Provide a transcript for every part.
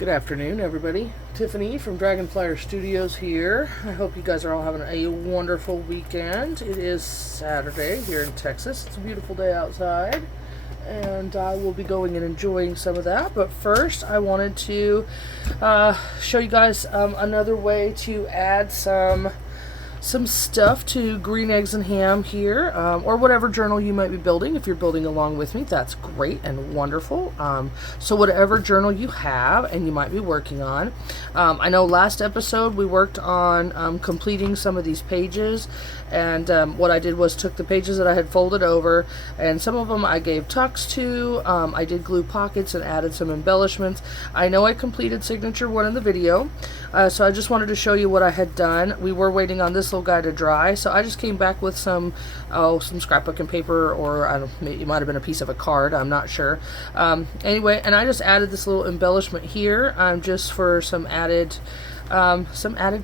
Good afternoon, everybody. Tiffany from Dragonflyer Studios here. I hope you guys are all having a wonderful weekend. It is Saturday here in Texas. It's a beautiful day outside, and I will be going and enjoying some of that. But first, I wanted to show you guys another way to add some stuff to Green Eggs and Ham here, or whatever journal you might be building. If you're building along with me, that's great and wonderful. So whatever journal you have and you might be working on. I know last episode we worked on completing some of these pages, and what I did was took the pages that I had folded over, and some of them I gave tucks to. I did glue pockets and added some embellishments. I know I completed signature 1 in the video, so I just wanted to show you what I had done. We were waiting on this little guy to dry, so I just came back with some scrapbooking paper, or I don't know, it might have been a piece of a card, I'm not sure. Anyway, and I just added this little embellishment here, just for some added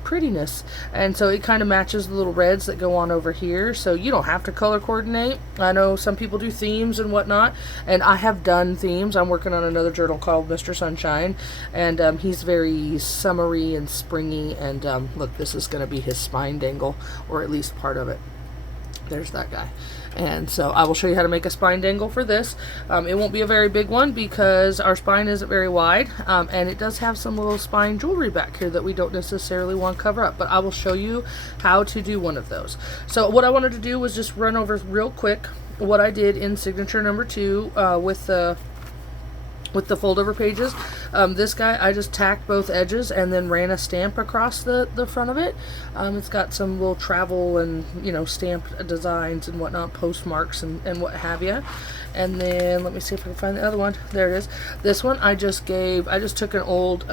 prettiness, and so it kind of matches the little reds that go on over here. So you don't have to color coordinate. I know some people do themes and whatnot, and I have done themes. I'm working on another journal called Mr. Sunshine, and he's very summery and springy, and look, this is going to be his spine dangle, or at least part of it. There's that guy. And so I will show you how to make a spine dangle for this. It won't be a very big one because our spine isn't very wide, and it does have some little spine jewelry back here that we don't necessarily want to cover up, but I will show you how to do one of those. So what I wanted to do was just run over real quick what I did in signature number 2 with the fold over pages. This guy, I just tacked both edges and then ran a stamp across the front of it. It's got some little travel and, stamped designs and whatnot, postmarks and what have you. And then let me see if I can find the other one. There it is. This one I just took an old,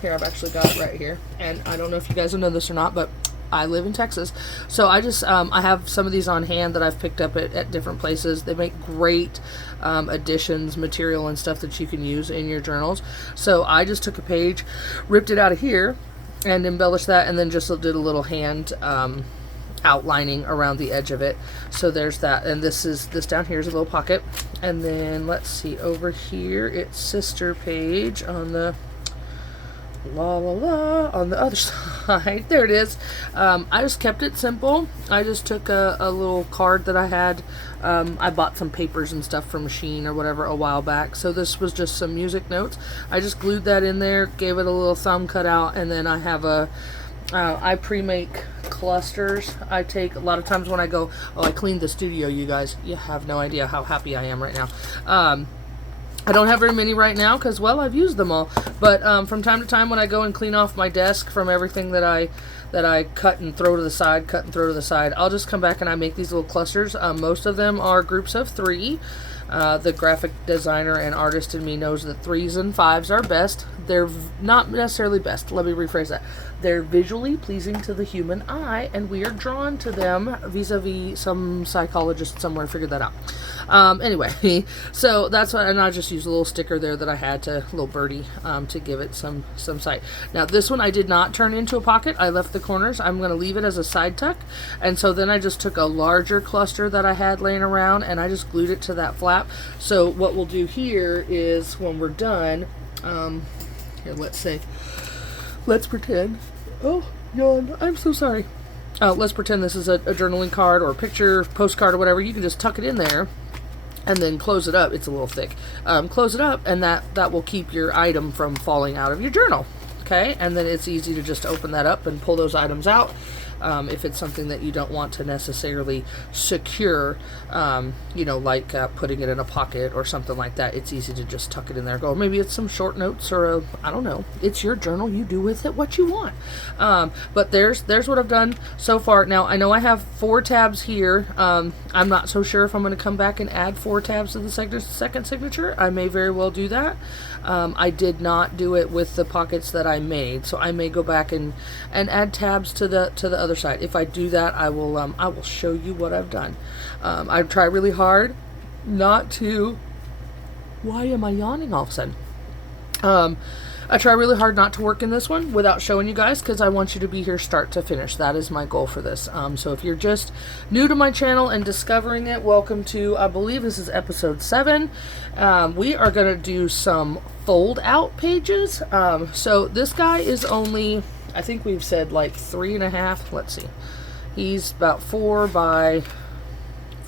here, I've actually got it right here, and I don't know if you guys will know this or not, but I live in Texas, so I just I have some of these on hand that I've picked up at different places. They make great additions, material and stuff that you can use in your journals. So I just took a page, ripped it out of here, and embellished that, and then just did a little hand outlining around the edge of it. So there's that, and this down here is a little pocket, and then let's see, over here it's sister page on the on the other side. There it is. I just kept it simple. I just took a little card that I had. I bought some papers and stuff from Machine or whatever a while back, so this was just some music notes. I just glued that in there, gave it a little thumb cut out, and then I have I pre-make clusters. I take, a lot of times when I go, I cleaned the studio, you guys. You have no idea how happy I am right now. I don't have very many right now because, well, I've used them all. But from time to time when I go and clean off my desk from everything that I cut and throw to the side, I'll just come back and I make these little clusters. Most of them are groups of 3. The graphic designer and artist in me knows that 3s and 5s are best. They're not necessarily best. Let me rephrase that. They're visually pleasing to the human eye, and we are drawn to them vis-a-vis some psychologist somewhere figured that out. Anyway, so that's what, and I just used a little sticker there that I had a little birdie, to give it some sight. Now this one I did not turn into a pocket. I left the corners. I'm going to leave it as a side tuck, and so then I just took a larger cluster that I had laying around, and I just glued it to that flap. So what we'll do here is, when we're done, here, let's pretend, oh, yawn, I'm so sorry. Let's pretend this is a journaling card or a picture, postcard or whatever. You can just tuck it in there and then close it up. It's a little thick. Close it up, and that will keep your item from falling out of your journal. Okay, and then it's easy to just open that up and pull those items out. If it's something that you don't want to necessarily secure, like putting it in a pocket or something like that, it's easy to just tuck it in there. Maybe it's some short notes or I don't know. It's your journal. You do with it what you want. But there's what I've done so far. Now, I know I have 4 tabs here. I'm not so sure if I'm going to come back and add 4 tabs to the second signature. I may very well do that. I did not do it with the pockets that I made, so I may go back and add tabs to the other side. If I do that, I will show you what I've done. I try really hard not to. Why am I yawning all of a sudden? I try really hard not to work in this one without showing you guys, because I want you to be here start to finish. That is my goal for this. So if you're just new to my channel and discovering it, welcome to, I believe this is episode 7. We are going to do some fold out pages. So this guy is only, I think we've said like 3.5. Let's see. He's about 4 by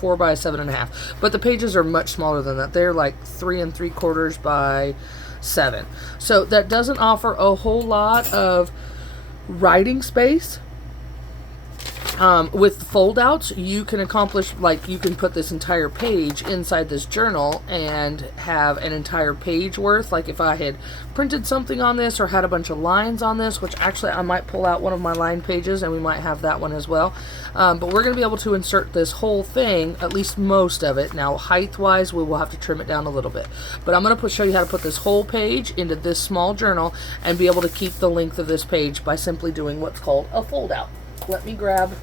7.5. But the pages are much smaller than that. They're like 3 3/4 by 7. So that doesn't offer a whole lot of writing space. With fold outs, you can accomplish, like, you can put this entire page inside this journal and have an entire page worth. Like if I had printed something on this or had a bunch of lines on this, which actually I might pull out one of my line pages and we might have that one as well. But we're going to be able to insert this whole thing, at least most of it. Now height wise, we will have to trim it down a little bit, but I'm going to show you how to put this whole page into this small journal and be able to keep the length of this page by simply doing what's called a fold out. Let me grab,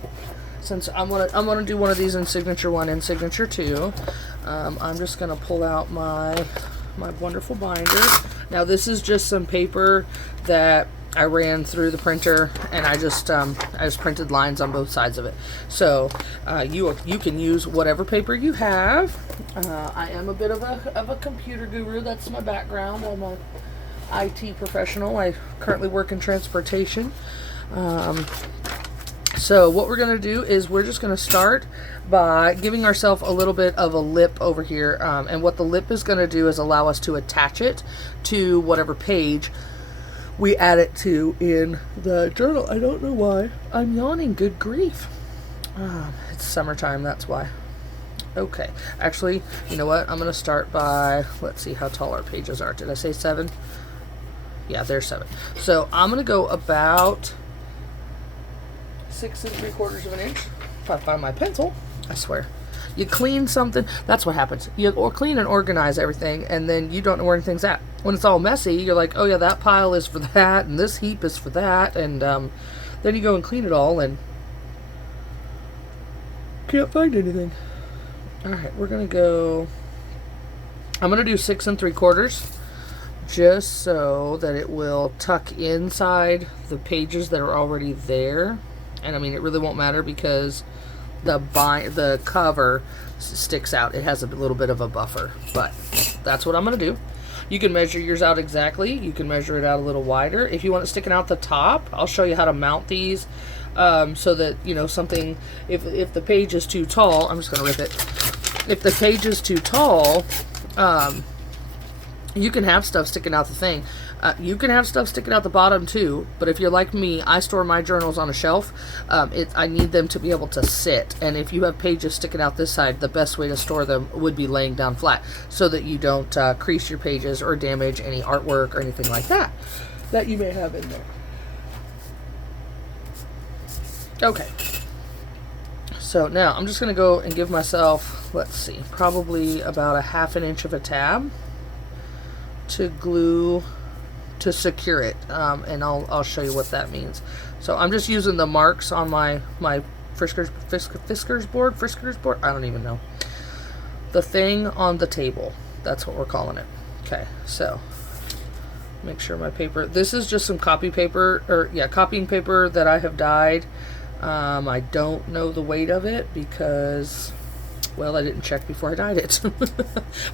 since I'm gonna do one of these in signature 1 and signature 2. I'm just gonna pull out my wonderful binder. Now this is just some paper that I ran through the printer, and I just printed lines on both sides of it. So you can use whatever paper you have. I am a bit of a computer guru. That's my background. I'm a IT professional. I currently work in transportation. So what we're going to do is we're just going to start by giving ourselves a little bit of a lip over here. And what the lip is going to do is allow us to attach it to whatever page we add it to in the journal. I don't know why I'm yawning. Good grief. It's summertime, that's why. Okay. Actually, you know what? I'm going to start by, let's see how tall our pages are. Did I say 7? Yeah, they're 7. So I'm going to go about 6 3/4 inch. If I find my pencil, I swear. You clean something, that's what happens. You clean and organize everything, and then you don't know where anything's at. When it's all messy, you're like, oh yeah, that pile is for that, and this heap is for that, and then you go and clean it all, and can't find anything. Alright, we're gonna go, I'm gonna do 6 3/4, just so that it will tuck inside the pages that are already there. And I mean, it really won't matter because the cover sticks out. It has a little bit of a buffer, but that's what I'm going to do. You can measure yours out exactly. You can measure it out a little wider. If you want it sticking out the top, I'll show you how to mount these so that, you know, something, if the page is too tall, I'm just going to rip it. If the page is too tall, you can have stuff sticking out the thing. You can have stuff sticking out the bottom too, but if you're like me, I store my journals on a shelf. I need them to be able to sit, and if you have pages sticking out this side, the best way to store them would be laying down flat so that you don't crease your pages or damage any artwork or anything like that you may have in there. Okay. So now I'm just going to go and give myself, let's see, probably about 1/2 inch of a tab to glue to secure it, and I'll show you what that means. So I'm just using the marks on my Fiskars board, I don't even know, the thing on the table, that's what we're calling it. Okay, so make sure my paper, this is just some copy paper, or yeah, copying paper that I have dyed. I don't know the weight of it because, well, I didn't check before I dyed it.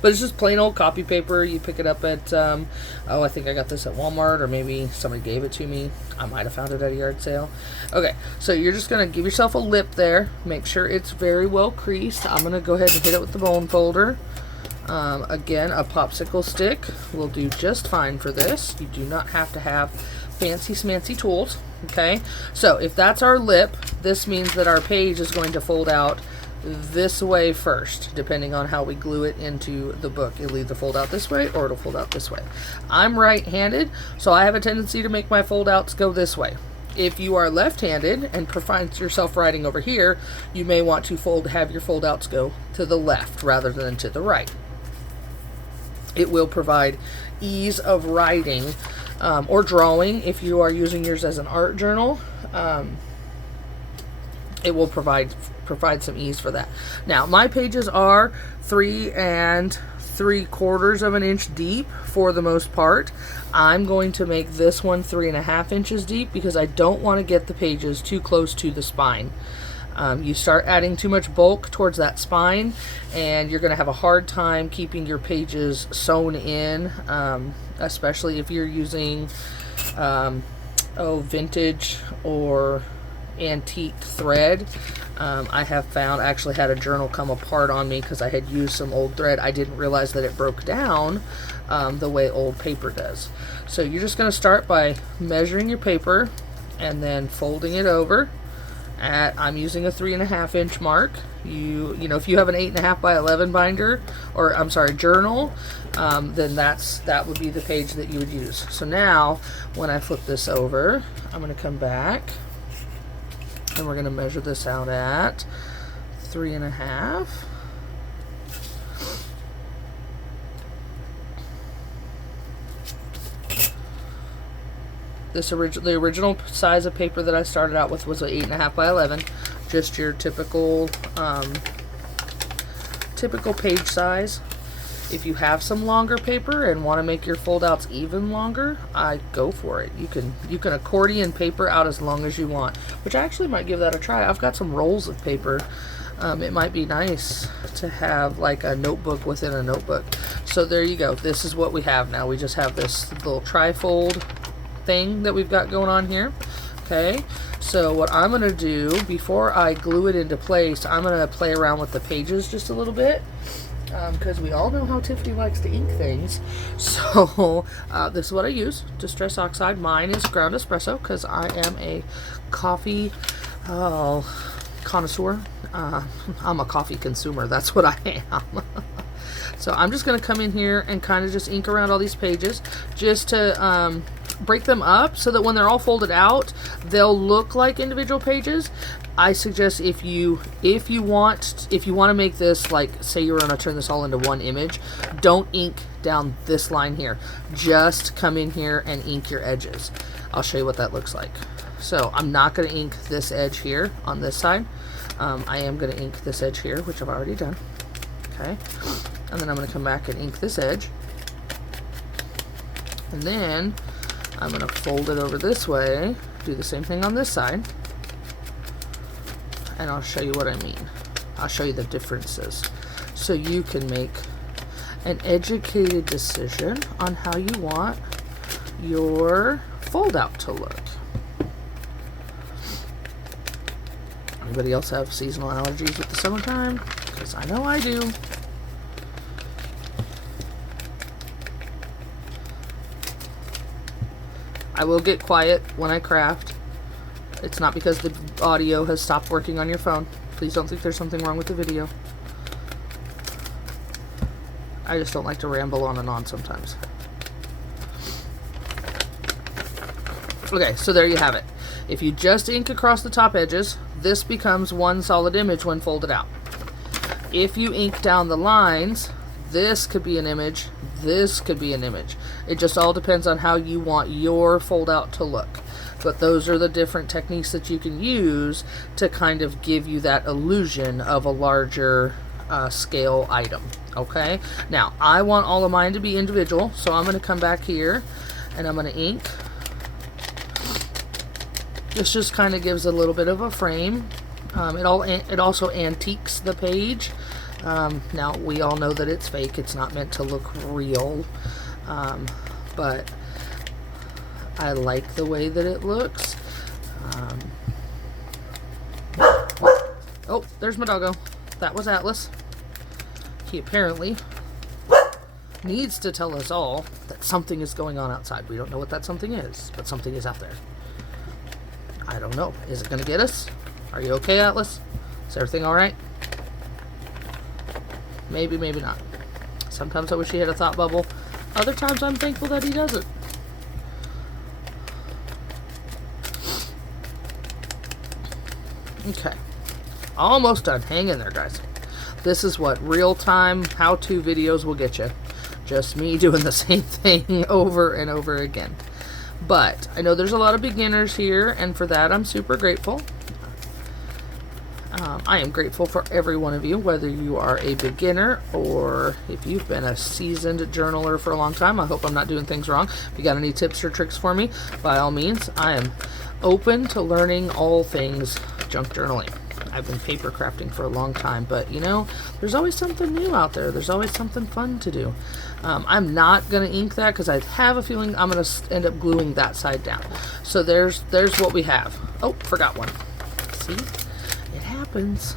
But it's just plain old copy paper. You pick it up at, I think I got this at Walmart, or maybe somebody gave it to me. I might have found it at a yard sale. Okay, so you're just going to give yourself a lip there. Make sure it's very well creased. I'm going to go ahead and hit it with the bone folder. Again, a popsicle stick will do just fine for this. You do not have to have fancy smancy tools. Okay, so if that's our lip, this means that our page is going to fold out this way first, depending on how we glue it into the book. It'll either fold out this way or it'll fold out this way. I'm right-handed, so I have a tendency to make my fold outs go this way. If you are left-handed and find yourself writing over here, you may want to have your fold outs go to the left rather than to the right. It will provide ease of writing or drawing if you are using yours as an art journal. It will provide some ease for that. Now, my pages are 3 3/4 inch deep for the most part. I'm going to make this one 3.5 inches deep because I don't want to get the pages too close to the spine. You start adding too much bulk towards that spine, and you're going to have a hard time keeping your pages sewn in, especially if you're using vintage or antique thread. I have found, I actually had a journal come apart on me because I had used some old thread. I didn't realize that it broke down the way old paper does. So you're just going to start by measuring your paper and then folding it over at, I'm using a 3.5 inch mark. You know, if you have an 8.5 by 11 binder, or I'm sorry, journal, then that would be the page that you would use. So now when I flip this over, I'm going to come back and we're going to measure this out at 3.5. The original size of paper that I started out with was an 8.5 by 11, just your typical page size. If you have some longer paper and want to make your fold outs even longer, I go for it. You can accordion paper out as long as you want, which I actually might give that a try. I've got some rolls of paper. It might be nice to have like a notebook within a notebook. So there you go. This is what we have now. We just have this little trifold thing that we've got going on here. Okay, so what I'm going to do before I glue it into place, I'm going to play around with the pages just a little bit, because we all know how Tiffany likes to ink things. So this is what I use, Distress Oxide. Mine is ground espresso because I am a coffee connoisseur. I'm a coffee consumer, that's what I am. So I'm just going to come in here and kind of just ink around all these pages just to break them up so that when they're all folded out, they'll look like individual pages. I suggest if you want to make this, like, say you're going to turn this all into one image, don't ink down this line here. Just come in here and ink your edges. I'll show you what that looks like. So I'm not going to ink this edge here on this side. I am going to ink this edge here, which I've already done. Okay, and then I'm going to come back and ink this edge, and then I'm going to fold it over this way, do the same thing on this side, and I'll show you what I mean. I'll show you the differences so you can make an educated decision on how you want your fold out to look. Anybody else have seasonal allergies with the summertime? Because I know I do. I will get quiet when I craft. It's not because the audio has stopped working on your phone. Please don't think there's something wrong with the video. I just don't like to ramble on and on sometimes. Okay, so there you have it. If you just ink across the top edges, this becomes one solid image when folded out. If you ink down the lines, this could be an image, this could be an image. It just all depends on how you want your fold out to look. But those are the different techniques that you can use to kind of give you that illusion of a larger scale item. Okay, now I want all of mine to be individual, so I'm going to come back here and I'm going to ink. This just kind of gives a little bit of a frame. It also antiques the page. Now we all know that it's fake. It's not meant to look real, but I like the way that it looks. Oh, there's my doggo. That was Atlas. He apparently needs to tell us all that something is going on outside. We don't know what that something is, but something is out there. I don't know. Is it going to get us? Are you okay, Atlas? Is everything alright? Maybe, maybe not. Sometimes I wish he had a thought bubble. Other times I'm thankful that he doesn't. Okay. Almost done. Hang in there, guys. This is what real-time how-to videos will get you. Just me doing the same thing over and over again. But I know there's a lot of beginners here, and for that I'm super grateful. I am grateful for every one of you, whether you are a beginner or if you've been a seasoned journaler for a long time. I hope I'm not doing things wrong. If you got any tips or tricks for me, by all means, I am open to learning all things junk journaling. I've been paper crafting for a long time, but you know, there's always something new out there. There's always something fun to do. I'm not gonna ink that because I have a feeling I'm gonna end up gluing that side down. So there's what we have. Oh, forgot one. See, it happens.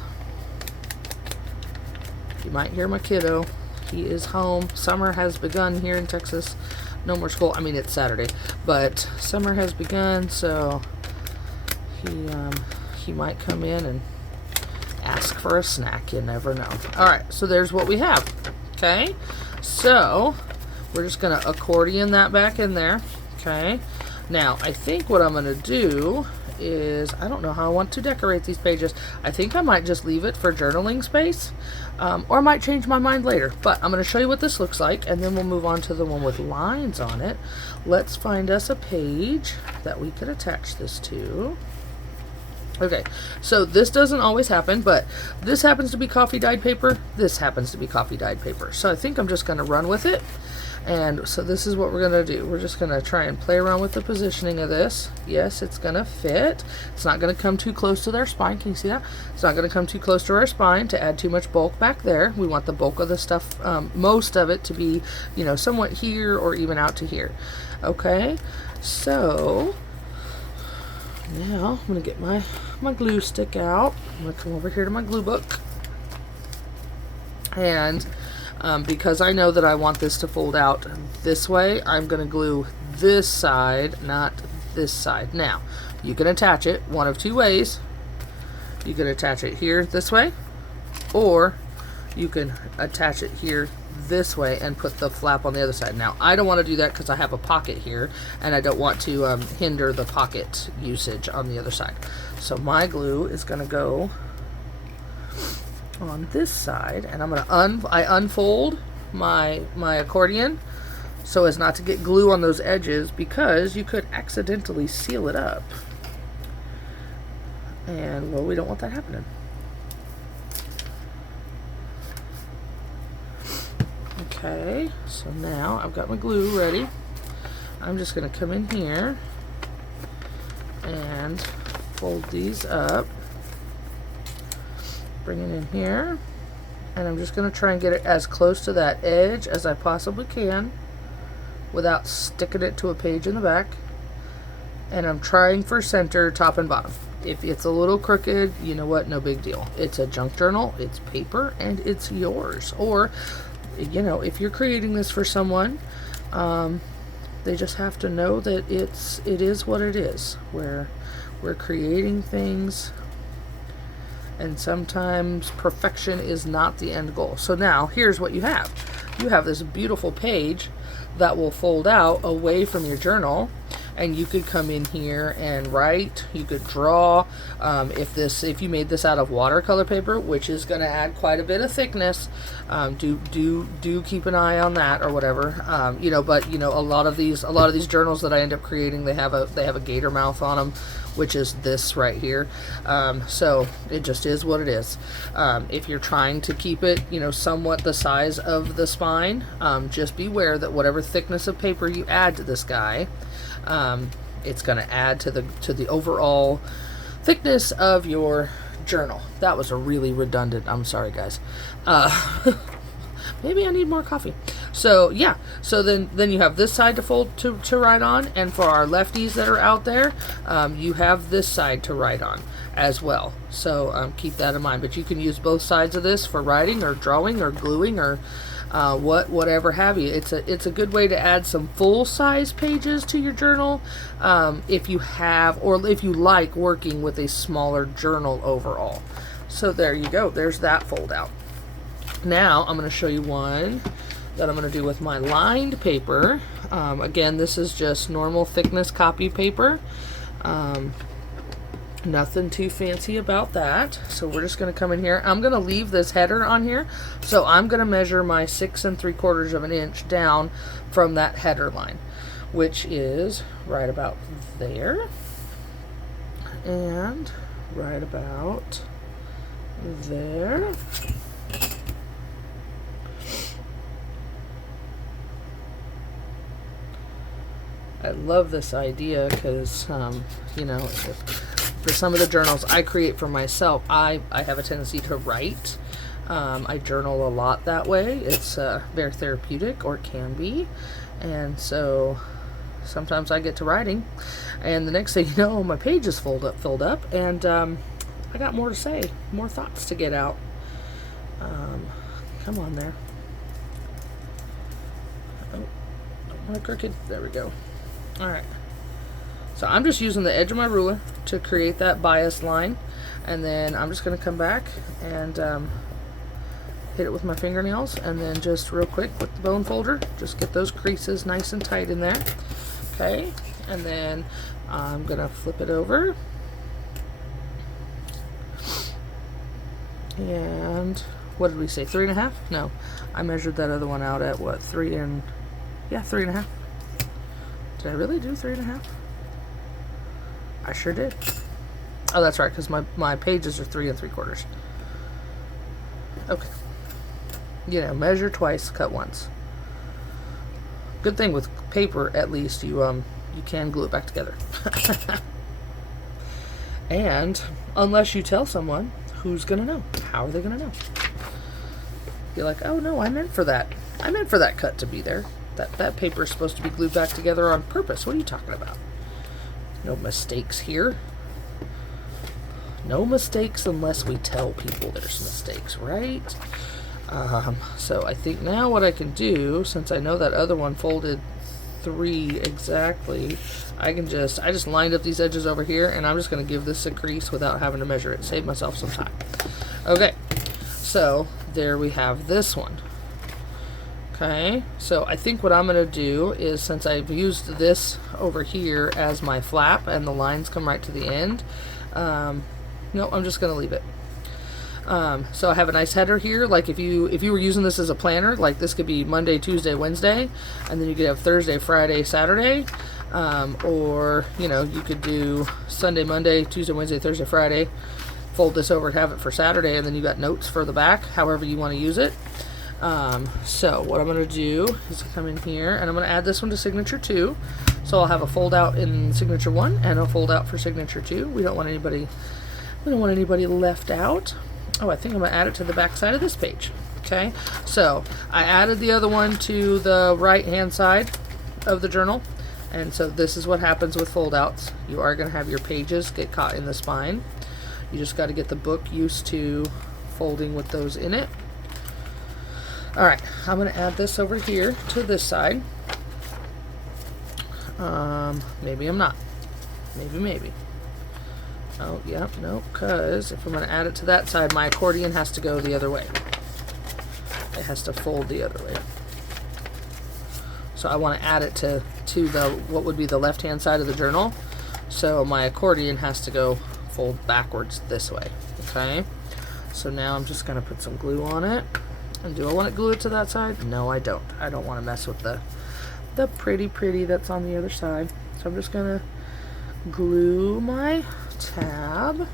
You might hear my kiddo. He is home. Summer has begun here in Texas. No more school. I mean, it's Saturday, but summer has begun, so he might come in and ask for a snack. You never know. All right, so there's what we have. Okay, so we're just gonna accordion that back in there. Okay, now I think what I'm gonna do is, I don't know how I want to decorate these pages. I think I might just leave it for journaling space, or I might change my mind later, but I'm going to show you what this looks like, and then we'll move on to the one with lines on it. Let's find us a page that we could attach this to. Okay, so this doesn't always happen, but this happens to be coffee dyed paper. This happens to be coffee dyed paper. So I think I'm just going to run with it. And so this is what we're going to do. We're just going to try and play around with the positioning of this. Yes, it's going to fit. It's not going to come too close to their spine. Can you see that? It's not going to come too close to our spine to add too much bulk back there. We want the bulk of the stuff, most of it, to be, you know, somewhat here or even out to here. Okay, so now I'm going to get my glue stick out. I'm going to come over here to my glue book. And because I know that I want this to fold out this way, I'm going to glue this side, not this side. Now, you can attach it one of two ways. You can attach it here this way, or you can attach it here this way and put the flap on the other side. Now, I don't want to do that because I have a pocket here, and I don't want to hinder the pocket usage on the other side. So my glue is going to go on this side, and I'm going to unfold my accordion so as not to get glue on those edges, because you could accidentally seal it up, and well, we don't want that happening. Okay, so now I've got my glue ready. I'm just going to come in here and fold these up. Bring it in here, and I'm just going to try and get it as close to that edge as I possibly can without sticking it to a page in the back. And I'm trying for center, top and bottom. If it's a little crooked, you know what, no big deal. It's a junk journal, it's paper, and it's yours. Or, you know, if you're creating this for someone, they just have to know that it is what it is. We're creating things, and sometimes perfection is not the end goal. So now, here's what you have. You have this beautiful page that will fold out away from your journal, and you could come in here and write. You could draw. If you made this out of watercolor paper, which is going to add quite a bit of thickness, do keep an eye on that or whatever. You know, but you know, a lot of these journals that I end up creating, they have a gator mouth on them, which is this right here. So it just is what it is. If you're trying to keep it, you know, somewhat the size of the spine, just beware that whatever thickness of paper you add to this guy, it's going to add to the overall thickness of your journal. That was a really redundant, I'm sorry guys. Maybe I need more coffee. So yeah, so then you have this side to fold to write on, and for our lefties that are out there, you have this side to write on as well. So keep that in mind. But you can use both sides of this for writing or drawing or gluing or whatever have you. It's a good way to add some full-size pages to your journal, if you have, or if you like working with a smaller journal overall. So there you go. There's that fold out. Now I'm going to show you one that I'm going to do with my lined paper. Again, this is just normal thickness copy paper. Nothing too fancy about that. So we're just going to come in here. I'm going to leave this header on here. So I'm going to measure my 6 3/4 of an inch down from that header line, which is right about there. And right about there. I love this idea because, you know, for some of the journals I create for myself, I have a tendency to write. I journal a lot that way. It's very therapeutic, or it can be. And so sometimes I get to writing, and the next thing you know, my page is filled up, and I got more to say, more thoughts to get out. Come on there. Oh, don't want to crooked. There we go. All right. So I'm just using the edge of my ruler to create that bias line, and then I'm just going to come back and hit it with my fingernails, and then just real quick with the bone folder, just get those creases nice and tight in there. Okay, and then I'm going to flip it over. And what did we say, 3.5? No, I measured that other one out at what, 3.5. Did I really do 3.5? I sure did. Oh, that's right, because my pages are 3 3/4. Okay. You know, measure twice, cut once. Good thing with paper, at least you can glue it back together. And unless you tell someone, who's gonna know? How are they gonna know? You're like, oh no, I meant for that cut to be there. That paper is supposed to be glued back together on purpose. What are you talking about? No mistakes here. No mistakes unless we tell people there's mistakes, right? So I think now what I can do, since I know that other one folded 3 exactly, I just lined up these edges over here, and I'm just going to give this a crease without having to measure it. Save myself some time. Okay, so there we have this one. Okay, so I think what I'm going to do is, since I've used this over here as my flap and the lines come right to the end, no, I'm just going to leave it. So I have a nice header here. Like if you were using this as a planner, like this could be Monday, Tuesday, Wednesday, and then you could have Thursday, Friday, Saturday, or you know, you could do Sunday, Monday, Tuesday, Wednesday, Thursday, Friday, fold this over and have it for Saturday, and then you got notes for the back, however you want to use it. So what I'm going to do is come in here, and I'm going to add this one to signature 2. So I'll have a fold out in signature 1 and a fold out for signature 2. We don't want anybody left out. Oh, I think I'm going to add it to the back side of this page. Okay, so I added the other one to the right hand side of the journal, and so this is what happens with fold outs. You are going to have your pages get caught in the spine. You just got to get the book used to folding with those in it. Alright, I'm going to add this over here to this side. Maybe I'm not. Maybe. Oh, yep, no, because if I'm going to add it to that side, my accordion has to go the other way. It has to fold the other way. So I want to add it to the what would be the left-hand side of the journal. So my accordion has to go fold backwards this way. Okay? So now I'm just going to put some glue on it. And do I want to glue it to that side? No, I don't. I don't want to mess with the pretty that's on the other side. So I'm just going to glue my tab,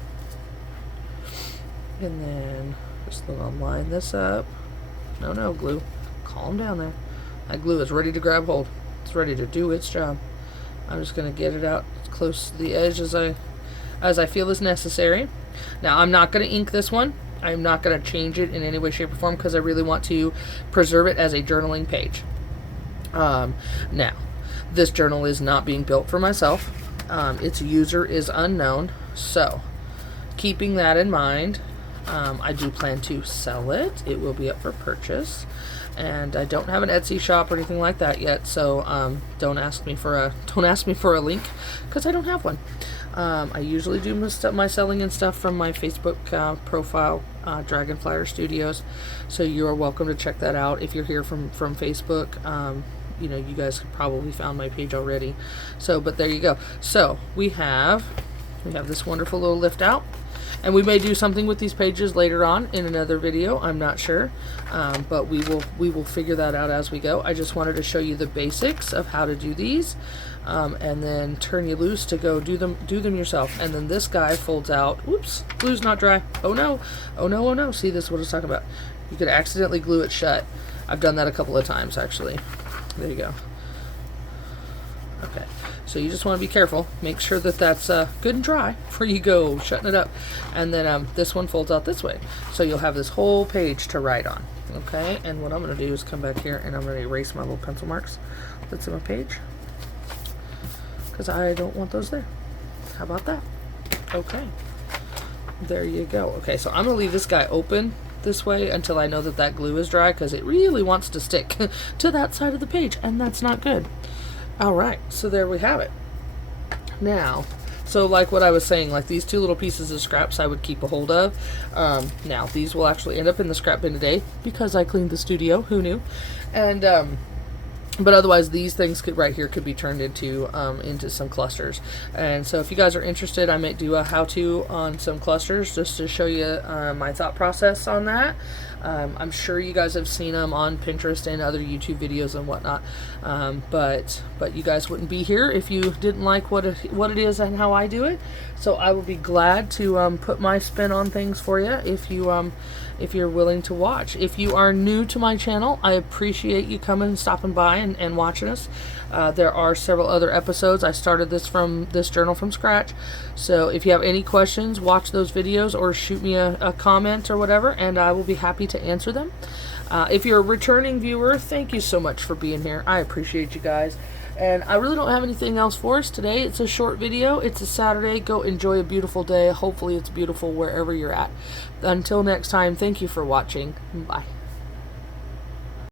and then just gonna line this up. No, glue. Calm down there. That glue is ready to grab hold. It's ready to do its job. I'm just gonna get it out as close to the edge as I feel is necessary. Now I'm not gonna ink this one. I'm not gonna change it in any way, shape, or form because I really want to preserve it as a journaling page. Now, this journal is not being built for myself. Its user is unknown, so keeping that in mind, I do plan to sell it. It will be up for purchase, and I don't have an Etsy shop or anything like that yet, so don't ask me for a link because I don't have one. I usually do my selling and stuff from my Facebook profile, Dragonflyer Studios, so you are welcome to check that out if you're here from Facebook. You know, you guys probably found my page already. So, but there you go. So we have this wonderful little lift out, and we may do something with these pages later on in another video. I'm not sure, but we will figure that out as we go. I just wanted to show you the basics of how to do these, and then turn you loose to go do them yourself. And then this guy folds out. Oops, glue's not dry. Oh no. See, this is what I was talking about. You could accidentally glue it shut. I've done that a couple of times actually. There you go. Okay, So you just want to be careful. Make sure that that's good and dry before you go shutting it up. And then this one folds out this way. So you'll have this whole page to write on. Okay, and what I'm going to do is come back here and I'm going to erase my little pencil marks that's in my page, because I don't want those there. How about that? Okay, there you go. Okay, so I'm going to leave this guy open this way until I know that that glue is dry, because it really wants to stick to that side of the page, and that's not good. Alright, so there we have it. Now, so like what I was saying, like these two little pieces of scraps I would keep a hold of. Now, these will actually end up in the scrap bin today because I cleaned the studio. Who knew? And, but otherwise, these things right here could be turned into some clusters. And so if you guys are interested, I might do a how-to on some clusters just to show you my thought process on that. I'm sure you guys have seen them on Pinterest and other YouTube videos and whatnot, but you guys wouldn't be here if you didn't like what it is and how I do it. So I will be glad to put my spin on things for you if you're willing to watch. If you are new to my channel, I appreciate you coming and stopping by and watching us. There are several other episodes. I started this journal from scratch. So if you have any questions, watch those videos or shoot me a comment or whatever, and I will be happy to answer them. If you're a returning viewer, thank you so much for being here. I appreciate you guys. And I really don't have anything else for us today. It's a short video. It's a Saturday. Go enjoy a beautiful day. Hopefully it's beautiful wherever you're at. Until next time, thank you for watching. Bye.